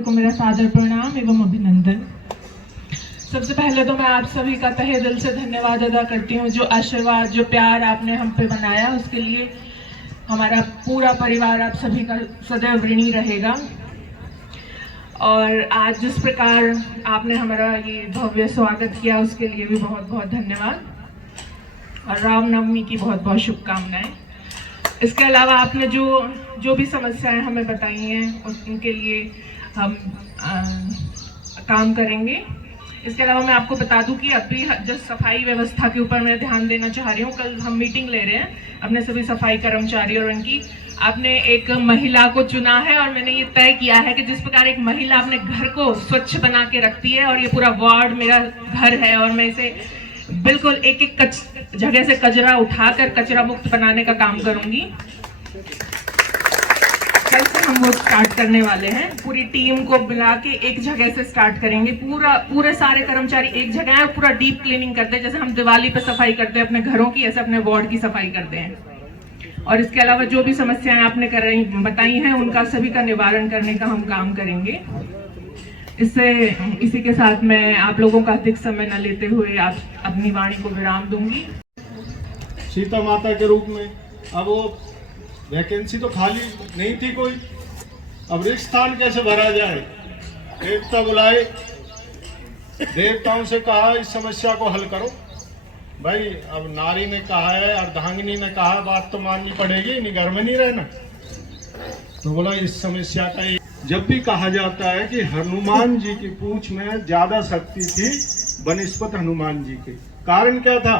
को मेरा सादर प्रणाम एवं अभिनंदन। सबसे पहले तो मैं आप सभी का तहे दिल से धन्यवाद अदा करती हूँ। जो आशीर्वाद, जो प्यार आपने हम पे बनाया, उसके लिए हमारा पूरा परिवार आप सभी का सदैव ऋणी रहेगा। और आज जिस प्रकार आपने हमारा ये भव्य स्वागत किया, उसके लिए भी बहुत बहुत धन्यवाद और रामनवमी की बहुत बहुत शुभकामनाएं। इसके अलावा आपने जो भी समस्याएं हमें बताई हैं, उनके लिए हम काम करेंगे। इसके अलावा मैं आपको बता दूं कि अभी जो सफाई व्यवस्था के ऊपर मैं ध्यान देना चाह रही हूँ। कल हम मीटिंग ले रहे हैं अपने सभी सफाई कर्मचारी और उनकी। आपने एक महिला को चुना है और मैंने ये तय किया है कि जिस प्रकार एक महिला अपने घर को स्वच्छ बना के रखती है, और ये पूरा वार्ड मेरा घर है और मैं इसे बिल्कुल एक एक जगह से कचरा उठाकर कचरा मुक्त बनाने का काम करूंगी। कल से हम वो स्टार्ट करने वाले हैं। पूरी टीम को बुला के एक जगह से स्टार्ट करेंगे। पूरे सारे कर्मचारी एक जगह है और पूरा डीप क्लीनिंग करते हैं। जैसे हम दिवाली पे सफाई करते हैं अपने घरों की, ऐसे अपने वार्ड की सफाई करते हैं। और इसके अलावा जो भी समस्याएं आपने बताई हैं, उनका सभी का निवारण करने का हम काम करेंगे। इसी के साथ मैं आप लोगों का अधिक समय न लेते हुए आप अपनी वाणी को विराम दूंगी। सीता माता के रूप में अब वो वैकेंसी तो खाली नहीं थी कोई, अब रिक्त स्थान कैसे भरा जाए? देवता बुलाए, देवताओं से कहा इस समस्या को हल करो। भाई अब नारी ने कहा है, अर्धांगिनी ने कहा, बात तो माननी पड़ेगी, नहीं घर में नहीं रहना। तो बोला इस समस्या का जब भी कहा जाता है कि हनुमान जी की पूंछ में ज्यादा शक्ति थी बनिस्पत हनुमान जी के। कारण क्या था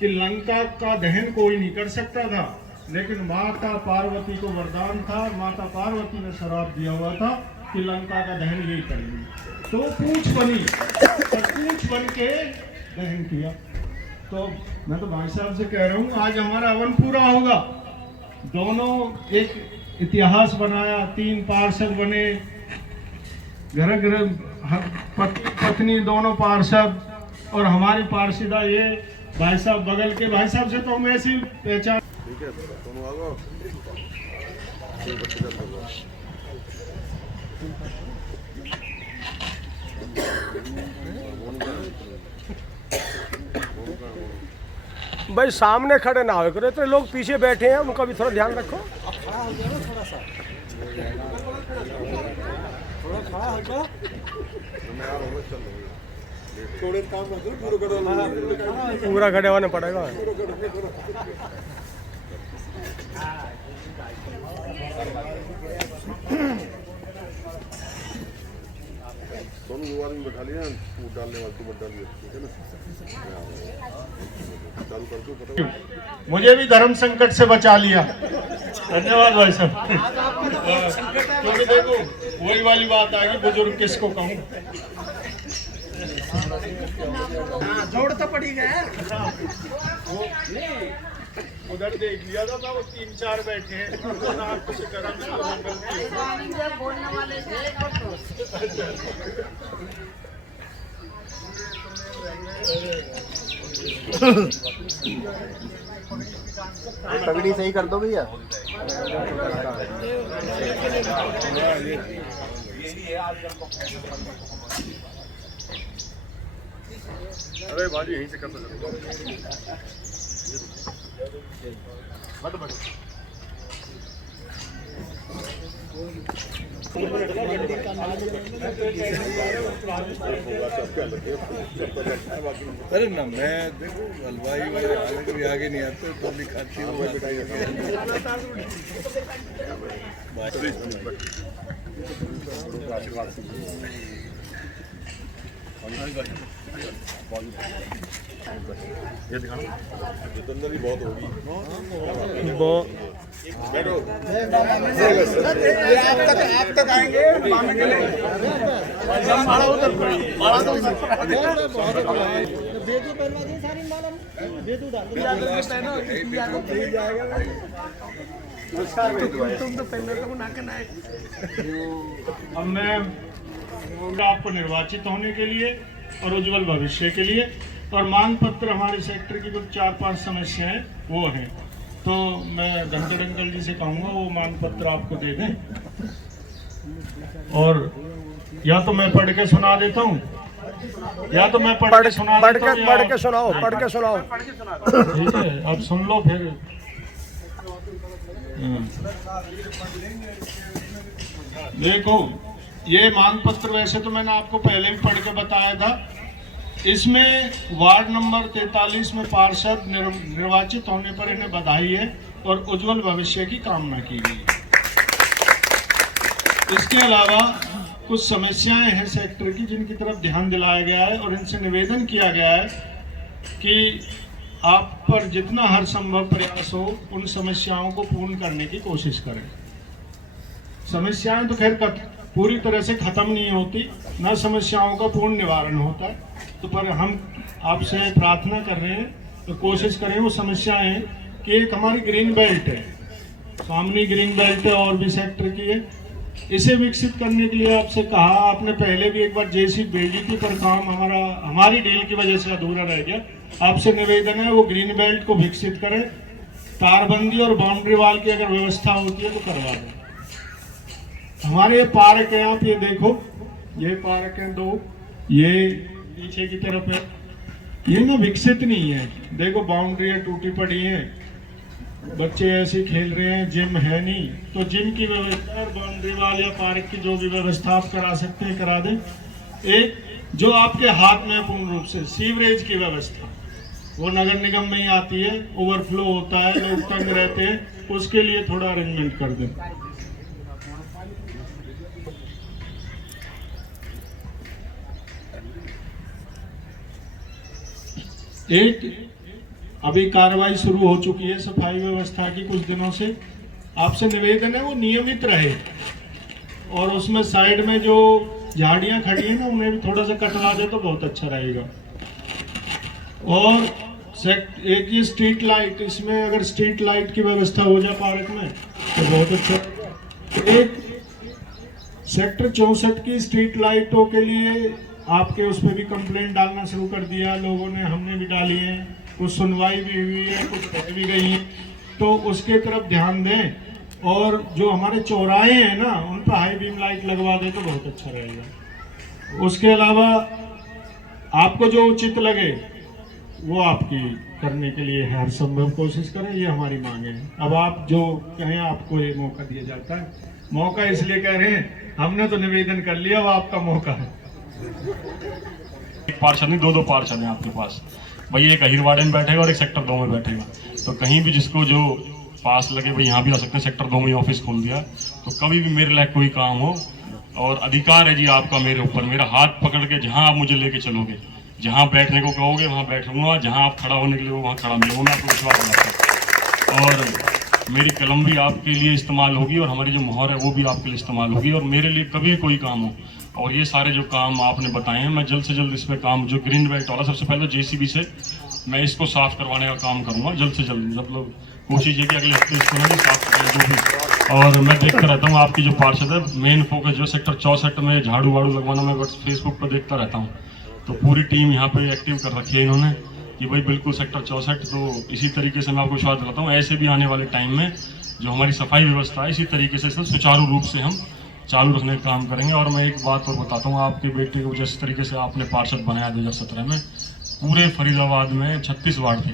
कि लंका का दहन कोई नहीं कर सकता था, लेकिन माता पार्वती को वरदान था। माता पार्वती ने श्राप दिया हुआ था कि लंका का दहन यही करेंगे। तो पूंछ बनी और पूंछ बन के दहन किया। तो मैं तो भाई साहब से कह रहा हूँ, आज हमारा हवन पूरा होगा। दोनों एक इतिहास बनाया, 3 पार्षद बने, घर घर पत्नी दोनों पार्षद, और हमारी पार्षदा ये भाई साहब बगल के भाई साहब से तो हम ऐसी पहचान। ठीक है, दोनों आ गो। भाई सामने खड़े ना हो करो, तो लोग पीछे बैठे हैं, उनका भी थोड़ा ध्यान रखो। पूरा खड़े होने पड़ेगा। दोनों दो आदमी बैठा लिया, फूट डालने वाले तो मत डालिए, ठीक है ना? चालू कर दो, पता मुझे भी धर्म संकट से बचा लिया, धन्यवाद भाई साहब। क्योंकि देखो वही वाली बात आ गई, बुजुर्ग किसको कहूँ। जोड़ तो पड़ी गया। उधर देख लिया था, वो 3-4 बैठे हैं। पगड़ी सही कर दो भैया। अरे भाजी यहीं से कर सकते अरे ना मैं देखो हलवाई वाले हालांकि भी आगे नहीं आते तो भी खाती हूँ। ये दिखाना, जितेंद्र भी बहुत होगी। बैठो, आप तक आएंगे मामे के लिए। बेदू पहनवा दी सारी माला में, बेदू डाल दो। तुम तो पहले तो ना करना है। अब मैं आपको निर्वाचित होने के लिए और उज्जवल भविष्य के लिए, और मांग पत्र हमारे सेक्टर की कुछ 4-5 समस्याएं वो हैं, तो मैं धनखड़ अंकल जी से कहूँगा वो मांग पत्र आपको दे दें। और या तो मैं पढ़ के सुना देता हूँ, या तो मैं पढ़ के सुना देता हूँ, पढ़ के सुनाओ, पढ़ के सुनाओ। ठीक है, अब सुन लो फिर। देखो, ये मांग पत्र वैसे तो मैंने आपको पहले भी पढ़ के बताया था। इसमें वार्ड नंबर 43 में पार्षद निर्वाचित होने पर इन्हें बधाई है और उज्जवल भविष्य की कामना की गई है। इसके अलावा कुछ समस्याएं हैं सेक्टर की जिनकी तरफ ध्यान दिलाया गया है और इनसे निवेदन किया गया है कि आप पर जितना हर संभव प्रयास हो उन समस्याओं को पूर्ण करने की कोशिश करें। समस्याएं तो खैर पूरी तरह से खत्म नहीं होती, न समस्याओं का पूर्ण निवारण होता है, तो पर हम आपसे प्रार्थना कर रहे हैं तो कोशिश करें वो समस्याएं कि एक हमारी ग्रीन बेल्ट है, सामने ग्रीन बेल्ट है और भी सेक्टर की है, इसे विकसित करने के लिए आपसे कहा। आपने पहले भी एक बार जेसी भेजी थी पर काम हमारी डील की वजह से अधूरा रह गया। आपसे निवेदन है वो ग्रीन बेल्ट को विकसित करें, तारबंदी और बाउंड्री वाल की अगर व्यवस्था होती है तो करवा दें। हमारे ये पार्क है, आप ये देखो, ये पार्क है 2, ये पीछे की तरफ है, ये ना विकसित नहीं है। देखो बाउंड्री टूटी पड़ी है, बच्चे ऐसे खेल रहे हैं, जिम है नहीं, तो जिम की व्यवस्था और बाउंड्री वाल या पार्क की जो भी व्यवस्था आप करा सकते हैं करा दें। एक जो आपके हाथ में पूर्ण रूप से सीवरेज की व्यवस्था, वो नगर निगम में ही आती है, ओवरफ्लो होता है, लोग तंग रहते हैं, उसके लिए थोड़ा अरेंजमेंट कर दें। एक अभी कार्रवाई शुरू हो चुकी है सफाई व्यवस्था की कुछ दिनों से। आपसे निवेदन है वो नियमित रहे और उसमें साइड में जो झाड़ियां खड़ी हैं ना उन्हें भी थोड़ा सा कटवा दे तो बहुत अच्छा रहेगा। और एक ये स्ट्रीट लाइट, इसमें अगर स्ट्रीट लाइट की व्यवस्था हो जाए पार्क में तो बहुत अच्छा। एक सेक्टर 64 की स्ट्रीट लाइटों के लिए आपके उस पर भी कंप्लेंट डालना शुरू कर दिया लोगों ने, हमने भी डाली है, कुछ सुनवाई भी हुई है, कुछ रह भी गई है, तो उसके तरफ ध्यान दें। और जो हमारे चौराहे हैं ना उन पर हाई बीम लाइट लगवा दें तो बहुत अच्छा रहेगा। उसके अलावा आपको जो उचित लगे वो आपकी करने के लिए हर संभव कोशिश करें, ये हमारी मांग है। अब आप जो कहें आपको ये मौका दिया जाता है। मौका इसलिए कह रहे हैं, हमने तो निवेदन कर लिया, अब आपका मौका है। एक पार्षद नहीं, 2 पार्षद हैं आपके पास भाई, एक अहिरवाड़े में बैठेगा और एक सेक्टर 2 में बैठेगा, तो कहीं भी जिसको जो पास लगे भाई यहाँ भी आ सकते हैं। सेक्टर 2 में ही ऑफिस खोल दिया, तो कभी भी मेरे लायक कोई काम हो और अधिकार है जी आपका मेरे ऊपर, मेरा हाथ पकड़ के जहाँ आप मुझे लेके चलोगे, जहाँ बैठने को कहोगे वहाँ बैठूंगा, जहाँ आप खड़ा होने के लिए वहाँ खड़ा मिलूंगा, मैं आपको विश्वास दिलाता हूँ। और मेरी कलम भी आपके लिए इस्तेमाल होगी और हमारी जो मोहर है वो भी आपके लिए इस्तेमाल होगी। और मेरे लिए कभी कोई काम हो और ये सारे जो काम आपने बताए हैं, मैं जल्द से जल्द इस पे काम, जो ग्रीन बेल्ट वाला, सबसे पहले जेसीबी से मैं इसको साफ करवाने का काम करूंगा जल्द से जल्द। मतलब कोशिश ये कि अगले हफ्ते इसको नहीं साफ करें जो भी। और मैं देखता रहता हूँ आपकी जो पार्षद है, मेन फोकस जो सेक्टर 64 में झाड़ू वाड़ू लगवाना, मैं बस फेसबुक पर देखता रहता हूँ, तो पूरी टीम यहाँ पे एक्टिव कर रखी है इन्होंने कि भाई बिल्कुल सेक्टर 64। तो इसी तरीके से मैं आपको विश्वास दिलाता हूँ, ऐसे भी आने वाले टाइम में जो हमारी सफाई व्यवस्था है इसी तरीके से सुचारू रूप से हम चालू रखने का काम करेंगे। और मैं एक बात और बताता हूँ, आपके बेटे को जिस तरीके से आपने पार्षद बनाया 2017 में, पूरे फरीदाबाद में 36 वार्ड थे,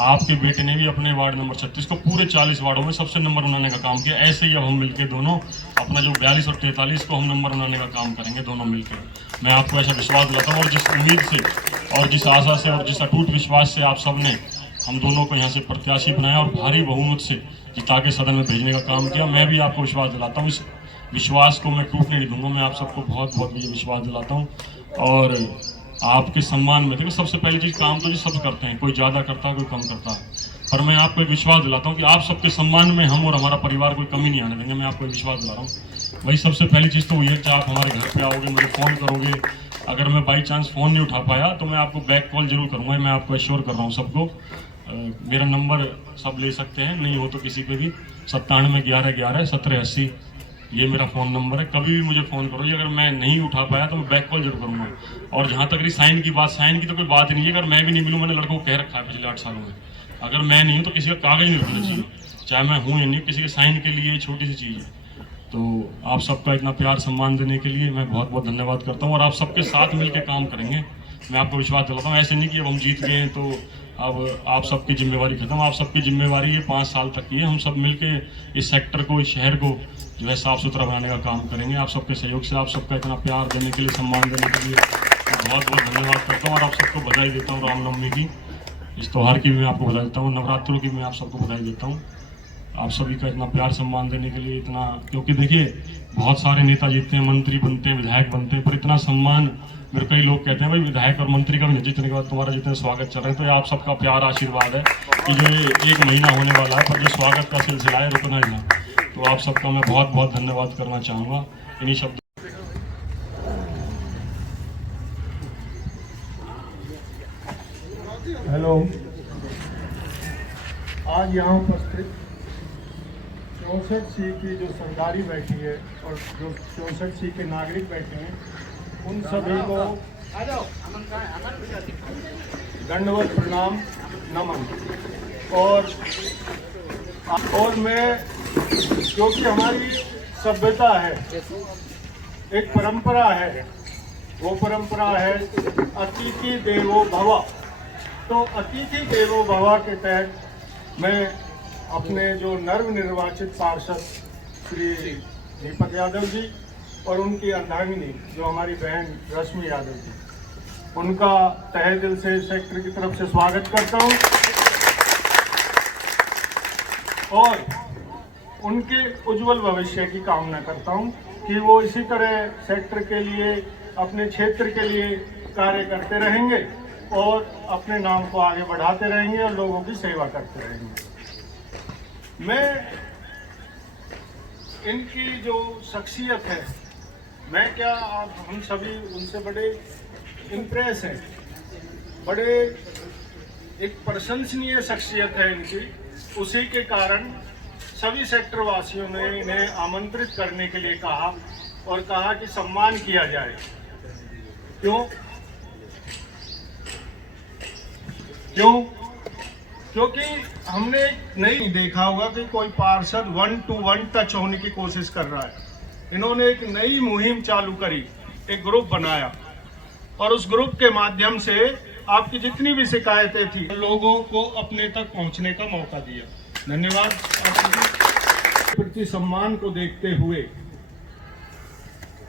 आपके बेटे ने भी अपने वार्ड नंबर 36 को पूरे 40 वार्डों में सबसे नंबर बनाने का काम किया। ऐसे ही अब हम मिलकर दोनों अपना जो 42 और 43 को हम नंबर बनाने का काम करेंगे दोनों मिलकर। मैं आपको ऐसा विश्वास दिलाता हूँ और जिस उम्मीद से और जिस आशा से और जिस अटूट विश्वास से आप सबने हम दोनों को यहाँ से प्रत्याशी बनाया और भारी बहुमत से जिता के सदन में भेजने का काम किया, मैं भी आपको विश्वास दिलाता हूँ, इस विश्वास को मैं टूटने नहीं दूंगा। मैं आप सबको बहुत बहुत ये विश्वास दिलाता हूँ और आपके सम्मान में। देखो सबसे पहली चीज़, काम तो जी सब करते हैं, कोई ज़्यादा करता है कोई कम करता है, पर मैं आपको एक विश्वास दिलाता हूँ कि आप सबके सम्मान में हम और हमारा परिवार कोई कमी नहीं आने देंगे। मैं आपको विश्वास दिला रहा हूँ। वही सबसे पहली चीज़ तो ये कि आप हमारे घर पे आओगे, मुझे फ़ोन करोगे। अगर मैं बाई चांस फ़ोन नहीं उठा पाया तो मैं आपको बैक कॉल जरूर करूँगा। मैं आपको एश्योर कर रहा हूँ सबको। मेरा नंबर सब ले सकते हैं, नहीं हो तो किसी पे भी 97 11 11 17 80 ये मेरा फ़ोन नंबर है। कभी भी मुझे फ़ोन करो। अगर मैं नहीं उठा पाया तो मैं बैक कॉल जरूर करूँगा। और जहाँ तक रही साइन की बात, साइन की तो कोई बात ही नहीं है। अगर मैं भी नहीं मिलूँ, मैंने लड़कों को कह रखा है पिछले 8 सालों में, अगर मैं नहीं हूँ तो किसी का कागज नहीं रखना चाहिए, चाहे मैं हूँ या नहीं। किसी के साइन के लिए छोटी सी चीज़ है, तो आप सबका इतना प्यार सम्मान देने के लिए मैं बहुत बहुत धन्यवाद करता हूँ और आप सबके साथ मिलकर काम करेंगे। मैं आपको विश्वास दिलाता हूँ, ऐसे नहीं कि अब हम जीत गए हैं तो अब आप सबकी जिम्मेवारी खत्म। आप सबकी जिम्मेवारी ये 5 साल तक की है। हम सब मिलकर इस सेक्टर को, इस शहर को जो है साफ़ सुथरा बनाने का काम करेंगे। आप सबके सहयोग से, आप सबका इतना प्यार देने के लिए, सम्मान देने के लिए बहुत बहुत धन्यवाद करता हूँ और आप सबको बधाई देता हूँ रामनवमी की, इस त्यौहार की भी मैं आपको बधाई देता हूँ, नवरात्रों की मैं आप सबको बधाई देता हूँ। आप सभी का इतना प्यार सम्मान देने के लिए, इतना, क्योंकि देखिए बहुत सारे नेता जीतते हैं, मंत्री बनते हैं, विधायक बनते हैं, पर इतना सम्मान मेरे कई लोग कहते हैं भाई विधायक और मंत्री का भी जीतने के बाद तुम्हारा जितने स्वागत चल रहे हैं। तो ये आप सबका प्यार आशीर्वाद है कि जो ये 1 महीना होने वाला है, पर जो स्वागत का सिलसिला है रुकना ही ना। तो आप सबका मैं बहुत बहुत धन्यवाद करना चाहूँगा इन्हीं शब्द। हेलो, आज यहाँ उपस्थित 64C की जो सरदारी बैठी है और जो 64C के नागरिक बैठे हैं, उन सभी को दंडवत प्रणाम नमन। और मैं, क्योंकि हमारी सभ्यता है, एक परंपरा है, वो परंपरा है अतिथि देवो भव। तो अतिथि देवो भव के तहत मैं अपने जो नवनिर्वाचित पार्षद श्री दीपक यादव जी और उनकी अर्धांगिनी जो हमारी बहन रश्मि यादव जी, उनका तहे दिल से सेक्टर की तरफ से स्वागत करता हूं और उनके उज्जवल भविष्य की कामना करता हूं कि वो इसी तरह सेक्टर के लिए, अपने क्षेत्र के लिए कार्य करते रहेंगे और अपने नाम को आगे बढ़ाते रहेंगे और लोगों की सेवा करते रहेंगे। मैं इनकी जो शख्सियत है, मैं क्या, हम सभी उनसे बड़े इम्प्रेस हैं। बड़े एक प्रशंसनीय शख्सियत है इनकी। उसी के कारण सभी सेक्टर वासियों ने इन्हें आमंत्रित करने के लिए कहा और कहा कि सम्मान किया जाए। क्यों? क्योंकि हमने नहीं देखा होगा कि कोई पार्षद 1 to 1 टच होने की कोशिश कर रहा है। इन्होंने एक नई मुहिम चालू करी, एक ग्रुप बनाया और उस ग्रुप के माध्यम से आपकी जितनी भी शिकायतें थी, लोगों को अपने तक पहुंचने का मौका दिया। धन्यवाद। प्रति सम्मान को देखते हुए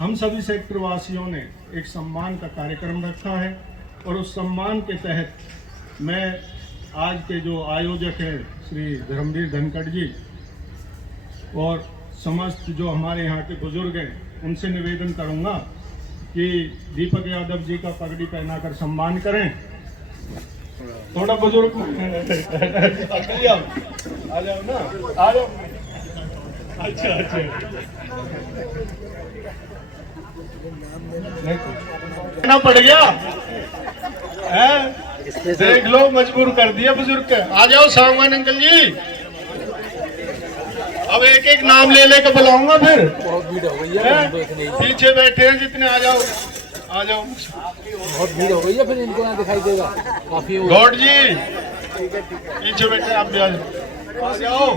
हम सभी सेक्टर वासियों ने एक सम्मान का कार्यक्रम रखा है और उस सम्मान के तहत मैं आज के जो आयोजक हैं श्री धर्मवीर धनखड़ जी और समस्त जो हमारे यहाँ के बुजुर्ग हैं, उनसे निवेदन करूँगा कि दीपक यादव जी का पगड़ी पहनाकर सम्मान करें। थोड़ा बुजुर्ग आ जाओ ना, आ जाओ। अच्छा ना पड़ गया है? देख लो, मजबूर कर दिया बुजुर्ग के। आ जाओ सामान अंकल जी। अब एक एक नाम ले लेकर बुलाऊंगा फिर। बहुत भीड़ हो गई है, पीछे बैठे हैं जितने, आ जाओ आ जाओ। बहुत भीड़ हो गई है, फिर इनको ना दिखाई देगा काफी। गौड़ जी पीछे बैठे, आप भी आ जाओ।